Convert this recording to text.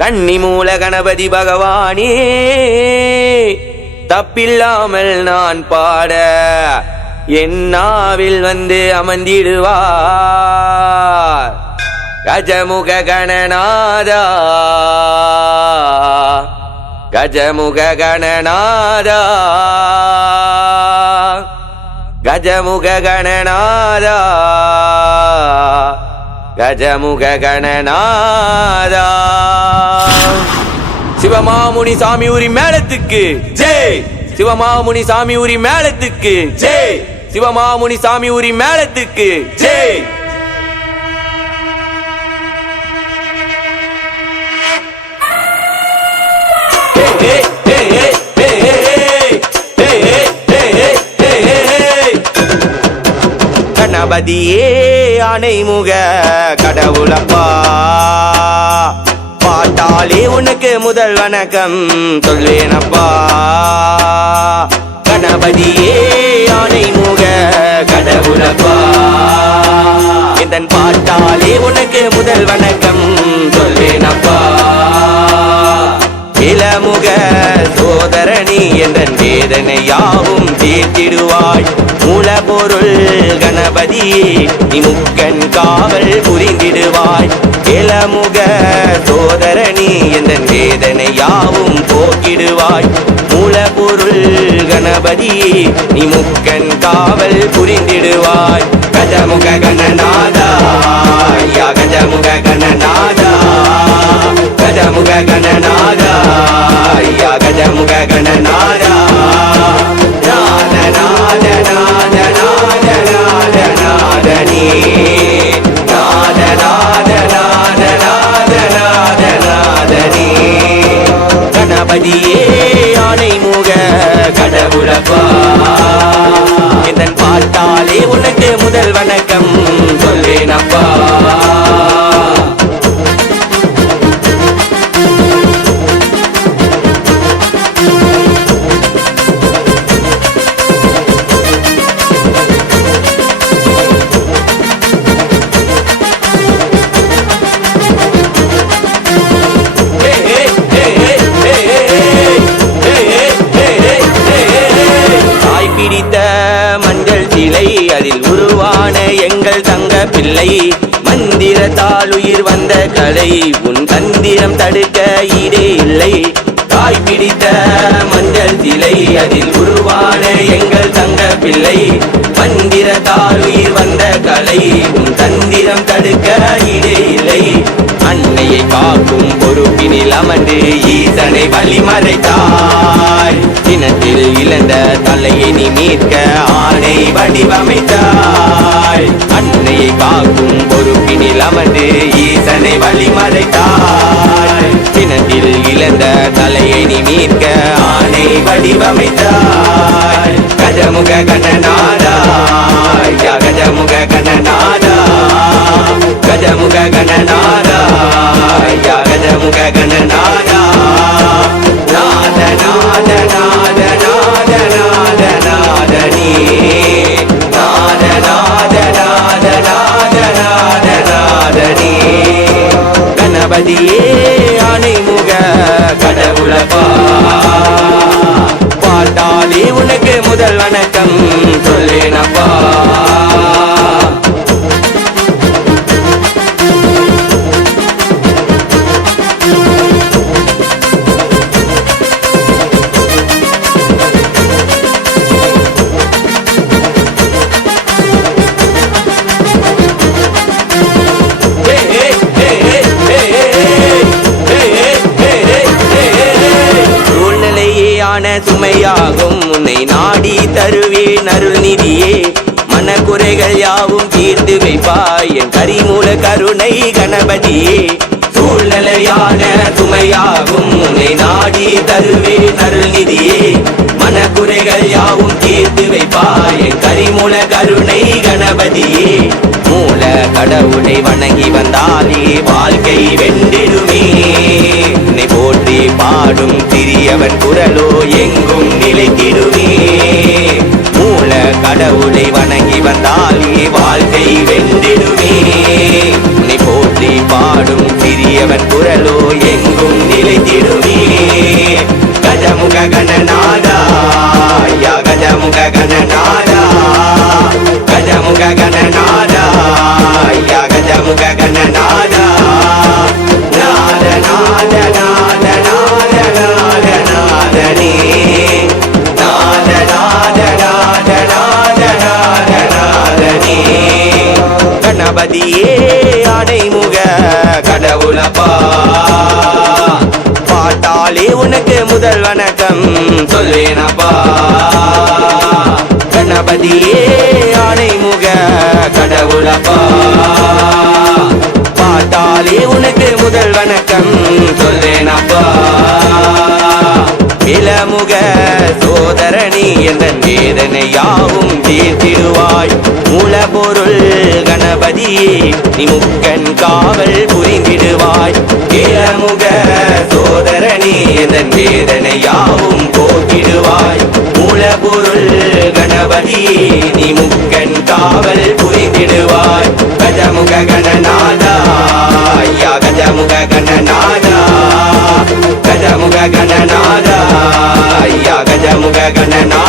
கன்னிமூல கணபதி பகவானே தப்பில்லாமல் நான் பாட என் நாவில் வந்து அமர்ந்திடுவார். கஜமுக கணநாதா கஜமுக கணநாதா கஜமுக கணநாதா கஜமுக கணநாதா. சிவமாமுனி சாமி ஊரி மேளத்துக்கு ஜெய். சிவமாமுனி சாமி ஊரி மேளத்துக்கு ஜெய். சிவமாமுனி சாமி ஊரி மேளத்துக்கு ஜெய். கணபதியே ஆனைமுக கடவுளப்பா, பாட்டாலே உனக்கு முதல் வணக்கம் சொல்வேனப்பா. கணபதியே ஆனைமுக கடவுளப்பா, இதன் பாட்டாலே உனக்கு முதல் வணக்கம் சொல்வேனப்பா. இளமுக சோதரணி எந்தன் வேதனை யாவும் தீர்த்திடுவாய். மூலபொருள் கணபதியே நீ முக்கன் காவல் புரிந்திடுவாய். இளமுக சோதரணி எந்தன் வேதனை யாவும் போக்கிடுவாய். மூலபொருள் கணபதியே நீ முக்கன் காவல் புரிந்திடுவாய். கஜமுக கணநாதா யா கஜமுக கணநாதா கஜமுக கணநாதா யா கஜமுக கணநாதா. நாத நாத நாத நாத நாத நாதனே நாத நாத நாத நாத நாத நாதனே. கணபதியே ஆனைமுக கடவுளப்பா, இதன் பாட்டாலே உனக்கு முதல் வணக்கம் சொல்வேனப்பா. மஞ்சள் சிலை அதில் உருவான எங்கள் தங்க பிள்ளை, மந்திரத்தால் உயிர் வந்த கலை உன் தந்திரம் தடுக்க ஈடே இல்லை. தாய் பிடித்த மஞ்சள் சிலை அதில் உருவான எங்கள் தங்க பிள்ளை, மந்திரத்தால் உயிர் வந்த கலை உன் தந்திரம் தடுக்க ஈடே இல்லை. அன்னையை காக்கும் பொறுப்பினில் அமர்ந்து ஈசனை வழிமறைத்தாய். தினத்தில் இழந்த தலையை நீ மீட்க ஆணை வடிவமைத்தாய். அன்னையை காக்கும் பொறுப்பினில் அமர்ந்து ஈசனை வழிமறைத்தாய். தினத்தில் இழந்த தலையை நீ மீட்க ஆணை வடிவமைத்தாய். கஜமுக கணநாதா யா கஜமுக கணநாதா கஜமுக கணநாதா யா கஜமுக கணநாதா. நாத நாத நாத நாத நாத நாதனே நாத நாத நாத நாத நாத நாதனே. கணபதியே ஆனைமுக கடவுளப்பா, பாட்டாலே உனக்கு முதல் வணக்கம் சொல்லேனப்பா. சுமையாகும் உன்னை நாடி தருவேன் அருள் நிதியே. மனக்குறைகள் யாவும் தீர்த்து வைப்பாய் என் கரிமூல கருணை கணபதியே. சூழ்நிலையான சுமையாகும் உன்னை நாடி தருவேன் அருள் நிதியே. மனக்குறைகள் யாவும் தீர்த்து வைப்பாய் என் கரிமூல கருணை கணபதியே. மூல கடவுளை வணங்கி வந்தாலே வாழ்க்கை வென்றிடுமே. உன்னை போற்றி பாடும் திரியவன் குரலோ எங்கும் நிலைத்திடுமே. மூல கடவுளை வணங்கி வந்தாலே வாழ்க்கை வென்றிடுமே. உன்னை போற்றி பாடும் திரியவன் குரலோ எங்கும் கஜமுக கணநாதா கஜமுக கணநாதா ஐயா கஜமுக கணநாதா நாத நாத நாத நாத நாத நாதனே நாத நாத நாத நாத நாத நாதனே கணபதியே அடைமுக கடவுளப்பா பாட்டாளே உனக்கு முதல் வணக்கம் சொல்வேனப்பா கணபதியே ஆணைமுக கடவுளப்பா பாட்டாளே உனக்கு முதல் வணக்கம் சொல்வேனப்பா இளமுக சோதரணி என்ற வேதனையாவும் தீர்த்திடுவாய் மூலபொருள் கணபதியே நீ முக்கன் காவல் புரிந்திடுவாய் இளமுக சோதரணி என்ற வேதனையாவும் போக்கிடுவாய் மூலபொருள் கணபதியே நீ முக்கன் காவல் புரிந்திடுவாய் கஜமுக கணநாதா ஐயா கஜமுக கணநாதா கஜமுக கணநாதா ஐயா கஜமுக கணநாதா